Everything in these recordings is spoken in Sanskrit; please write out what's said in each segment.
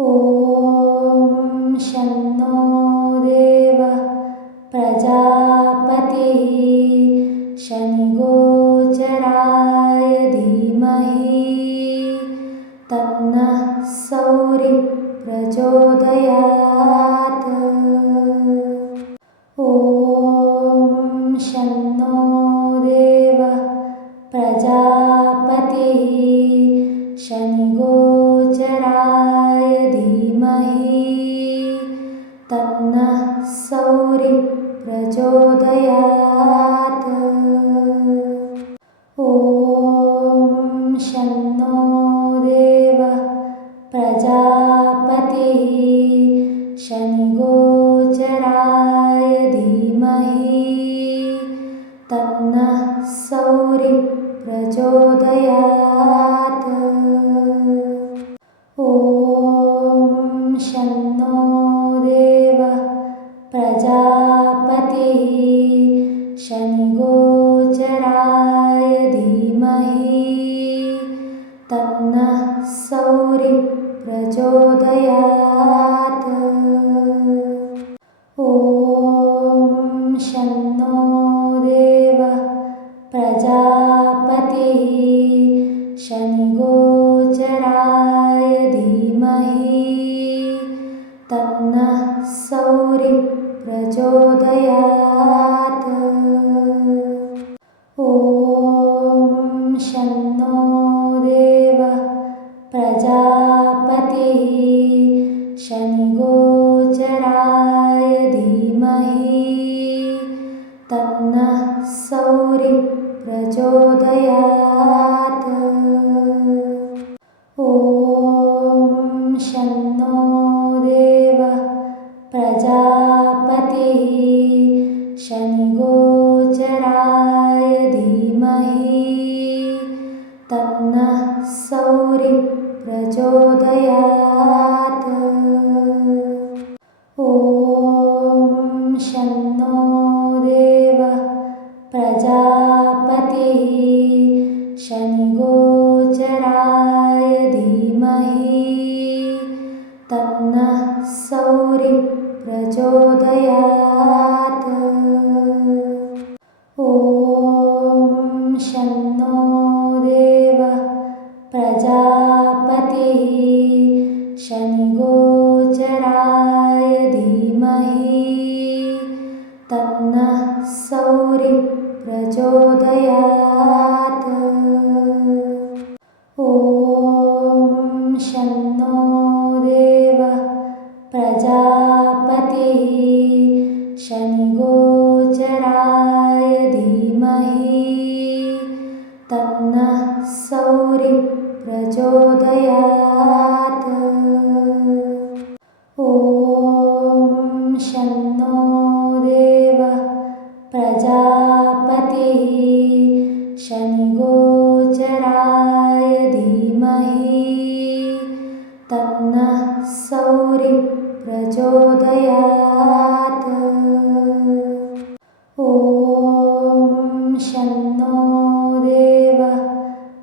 ॐ शं नो देवः प्रजापतिः शनिगोचराय धीमहि तन्नः सौरिः प्रचोदयात्। ॐ शं नो देवः प्रजापतिः शनिगोचराय धीमहि तन्नः सौरिः प्रचोदयात्। ॐ शं नो देवः प्रजापतिः शनिगोचराय धीमहि तन्नः सौरिः प्रचोदयात्। ॐ शं नो देवः प्रजापतिः शनिगोचराय धीमहि तन्नः सौरिः प्रचोदयात्। ॐ शं नो देवः प्रजापतिः शनिगोचराय धीमहि तन्नः सौरिः प्रचोदयात्। ॐ शं नो देवः प्रजापतिः शनिगोचराय धीमहि तन्नः सौरिः प्रचोदयात्। ॐ शं नो देवः प्रजापतिः शनिगोचराय धीमहि तन्नः सौरिः प्रचोदयात्। ॐ शं नो देवः प्रजापतिः शनिगोचराय धीमहि तन्नः सौरिः प्रचोदयात्। ॐ शं नो देवः प्रजापतिः शनिगोचराय धीमहि तन्नः सौरिः प्रचोदयात्। ॐ शं नो देवः प्रजापतिः शनिगोचराय धीमहि तन्नः सौरिः प्रचोदयात्। ॐ शं नो देवः प्रजापतिः शनिगोचराय धीमहि तन्नः सौरिः प्रचोदयात्। ॐ शं नो देवः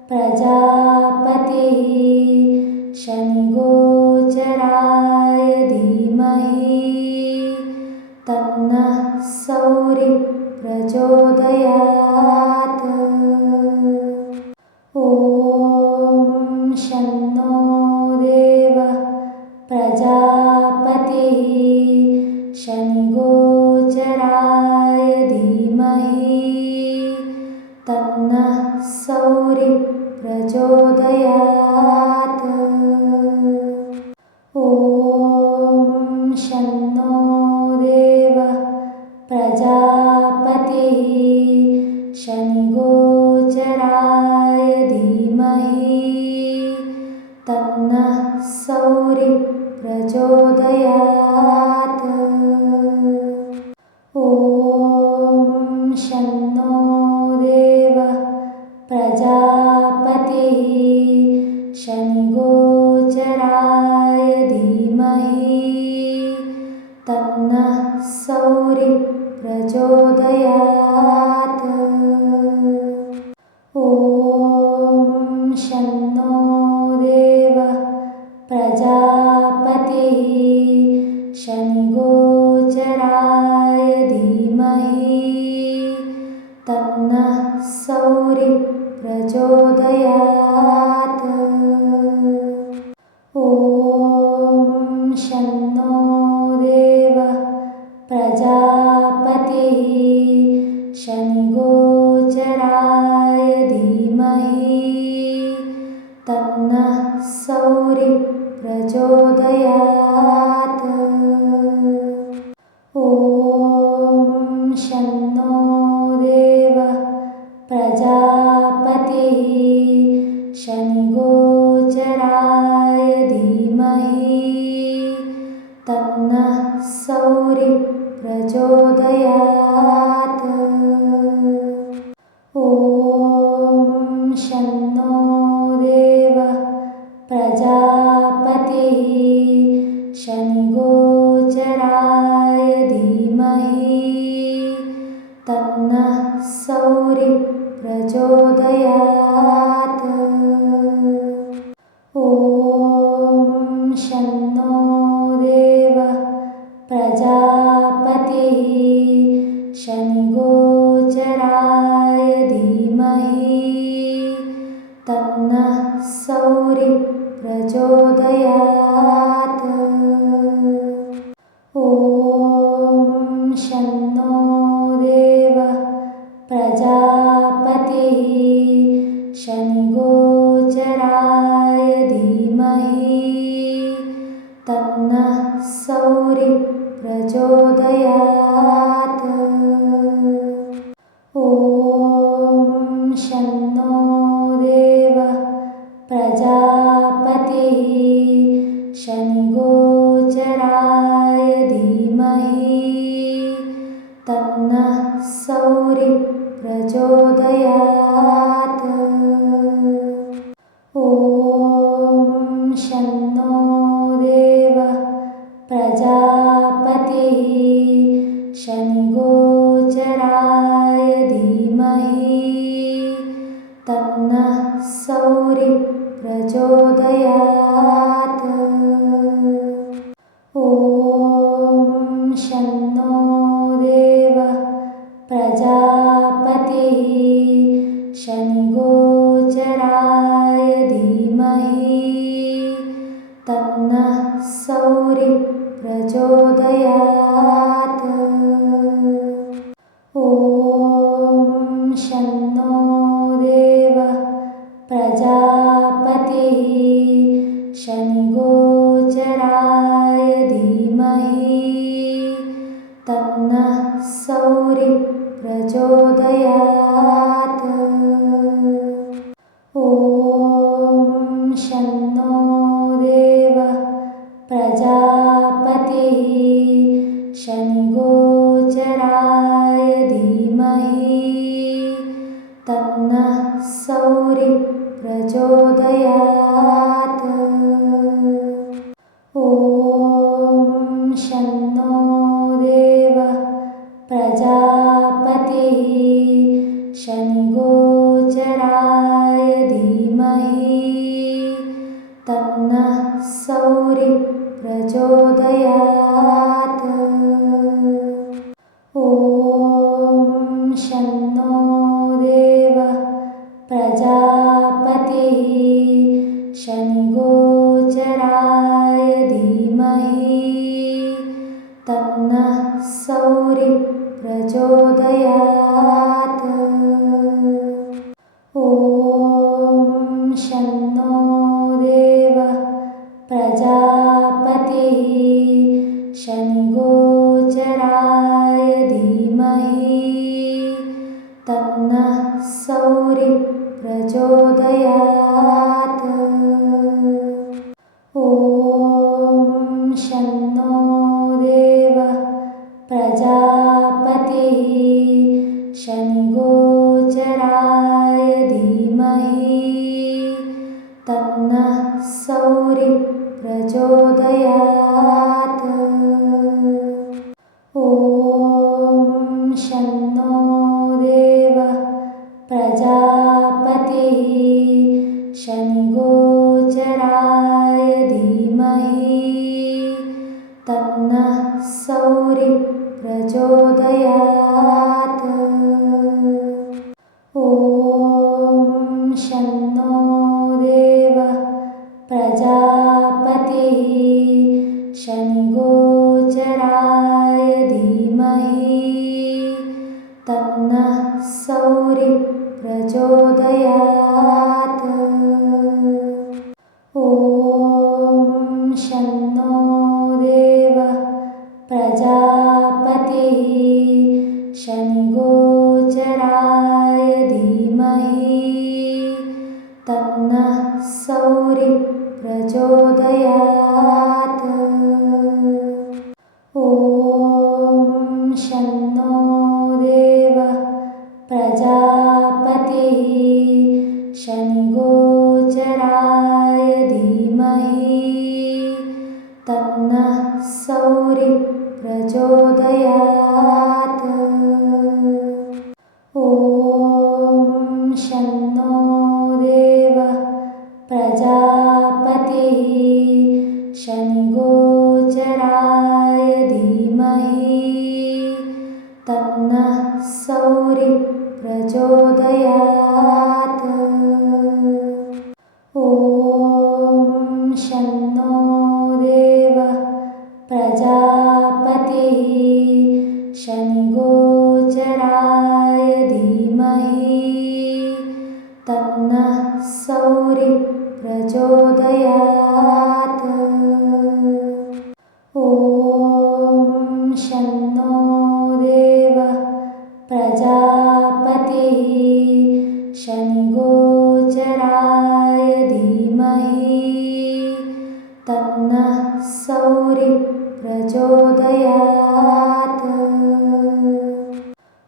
प्रजापतिः शनिगोचराय धीमहि तन्नः सौरिः प्रचोदयात्। ॐ शं नो देवः प्रजापतिः शनिगोचराय धीमहि तन्नः सौरिः प्रचोदयात्। ॐ शं नो देवः प्रजापतिः शनिगोचराय धीमहि तन्नः सौरिः प्रचोदयात्। ॐ शं नो देवः प्रजापतिः शनिगोचराय धीमहि तन्नः सौरिः प्रचोदयात्। ॐ शं नो देवः प्रजापतिः शनिगोचराय धीमहि तन्नः सौरिः प्रचोदयात्। ॐ शन्नो देवः प्रजापतिः शनिगोचराय धीमहि तन्नः सौरिः प्रचोदयात्। ॐ शन्नो देवः प्रजापतिः शनिगोचराय धीमहि तन्नः सौरिः प्रचोदयात्। ॐ शन्नो देवः प्रजापतिः शनिगोचराय धीमहि तन्नः सौरिः प्रचोदयात्। ॐ शन्नो देवः प्रजापतिः शनिगोचराय धीमहि तन्नः सौरिः प्रचोदयात्। ॐ शन्नो देवः प्रजापतिः शनिगोचराय धीमहि तन्नः सौरिः प्रचोदयात्। ॐ शन्नो देवः प्रजापतिः शनिगोचराय धीमहि तन्नः सौरिः प्रचोदयात्। ॐ शन्नो देवः प्रजापतिः शनिगोचराय धीमहि तन्नः सौरिः प्रचोदयात्। ॐ शन्नो देवः प्रजापतिः शनिगोचराय धीमहि तन्नः सौरिः प्रचोदयात्। ॐ शन्नो देवः प्रजापतिः शनिगोचराय धीमहि तन्नः सौरिः प्रचोदयात्। ॐ शन्नो देवः प्रजापतिः शनिगोचराय धीमहि तन्नः सौरिः प्रचोदयात्। ॐ शन्नो देवः प्रजापतिः शनिगोचराय धीमहि तन्नः सौरिः प्रचोदयात्। ॐ शन्नो देवः प्रजापतिः शनिगोचराय धीमहि तन्नः सौरिः प्रचोदयात्। ॐ शन्नो देवः प्रजापतिः शनिगोचराय धीमहि तन्नः सौरिः प्रचोदयात्। ॐ शन्नो देवः प्रजापतिः शनिगोचराय धीमहि तन्नः सौरिः प्रचोदयात्। ॐ शन्नो देवः प्रजापतिः शनिगोचराय धीमहि प्रजापतिः शनिगोचराय धीमहि तन्नः सौरिः प्रचोदयात्। ॐ शन्नो देवः प्रजापतिः शनिगोचराय धीमहि तन्नः सौरिः प्रचोदयात्। ॐ शन्नो देवः प्रजापतिः शनिगोचराय धीमहि तन्नः सौरिः प्रचोदयात्। ॐ शन्नो देवः प्रजापतिः शनिगोचराय धीमहि तन्नः सौरिः प्रचोदयात्। ॐ शन्नो देवः प्रजापतिः शनिगोचराय धीमहि तन्नः सौरिः प्रचोदयात्।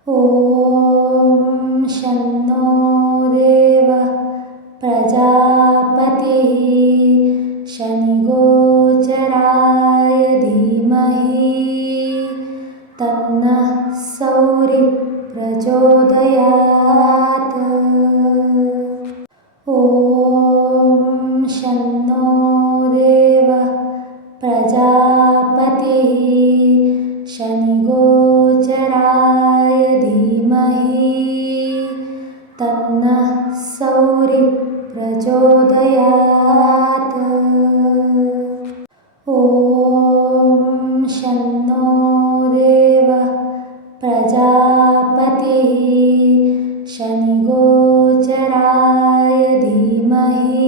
ॐ शन्नो देवः प्रजापतिः शनिगोचराय धीमहि तन्नः सौरिः प्रचोदयात्। ॐ शन्नो देवः प्रजापतिः शनिगोचराय धीमहि तन्नः सौरिः प्रचोदयात्। ॐ शन्नो देवः प्रजापतिः शनिगोचराय धीमहि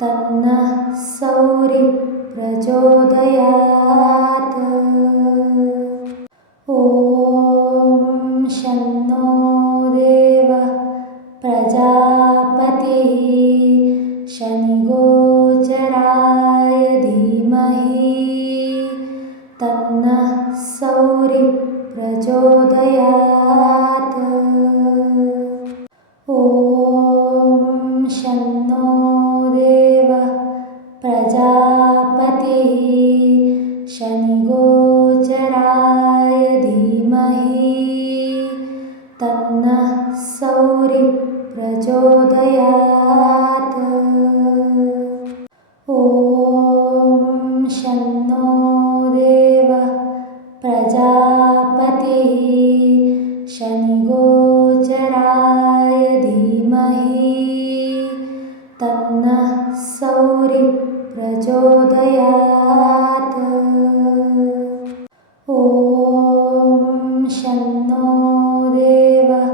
तन्नः सौरिः प्रचोदयात्। ॐ शन्नो देवः प्रजापतिः शनिगोचराय धीमहि तन्नः सौरिः प्रचोदयात्। ॐ शन्नो देवः प्रजापतिः शनिगोचराय धीमहि तन्नः सौरिः प्रचोदयात्। ॐ शन्नो देवः प्रजापतिः शनिगोचराय धीमहि तन्नः सौरिः प्रचोदयात्। ॐ शन्नो देवः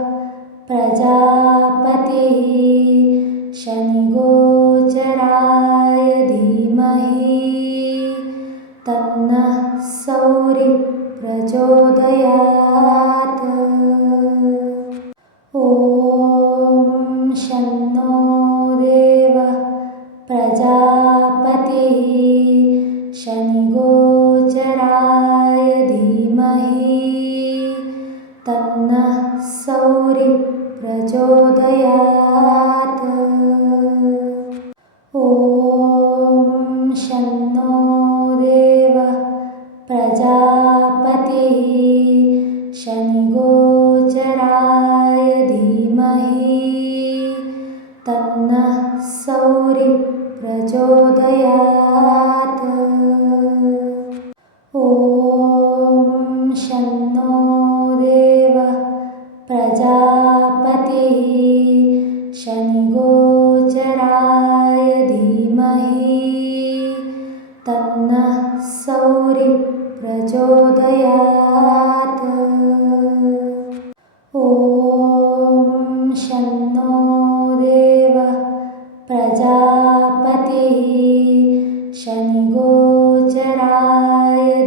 प्रजापतिः शनिगोचराय धीमहि तन्नः सौरिः प्रचोदयात्। ॐ शन्नो देवः प्रजापतिः शनिगोचराय धीमहि तन्नः सौरिः प्रचोदयात्। ॐ शन्नो देवः प्रजापतिः शनिगोचराय धीमहि तन्नः सौरिः प्रचोदयात्। ॐ शन्नो देवः प्रजापतिः शनिगोचराय धीमहि तन्नः सौरिः प्रचोदयात्। ॐ शन्नो देवः प्रजापतिः शनिगोचराय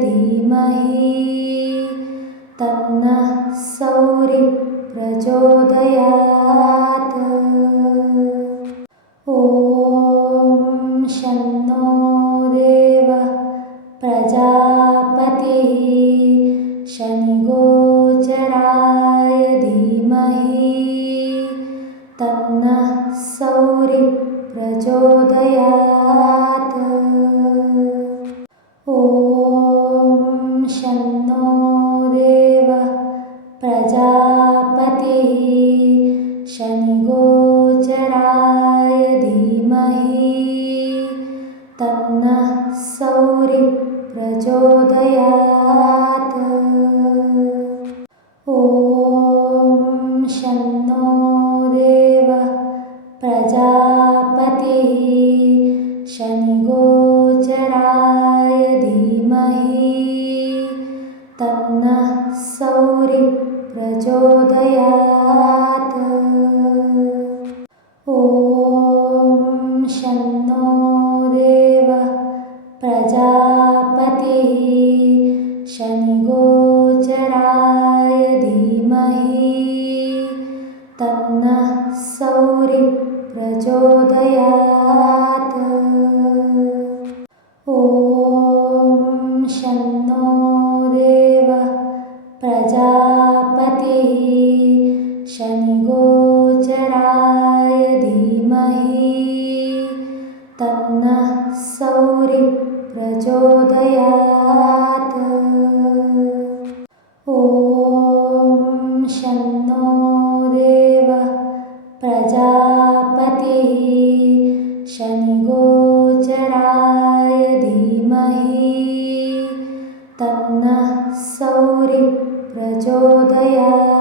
धीमहि प्रचोदयात्। ॐ शन्नो देवः प्रजापतिः शनिगोचराय धीमहि तन्नः सौरिः प्रचोदयात्। ॐ शन्नो देवः प्रजापतिः शनिगोचराय धीमहि तन्नः सौरिः प्रचोदयात्। ॐ शन्नो देवः प्रजापतिः शनिगोचराय धीमहि तन्नः सौरिः प्रचोदयात्। ॐ शन्नो देवः प्रजापतिः शनिगोचराय धीमहि तन्नः सौरिः प्रचोदयात्। ॐ शन्नो देवः प्रजापतिः शनिगोचराय धीमहि तन्नः सौरिः प्रचोदयात्। ॐ शन्नो देवः प्रजापतिः शनिगोचराय धीमहि तन्नः सौरिः प्रचोदयात्।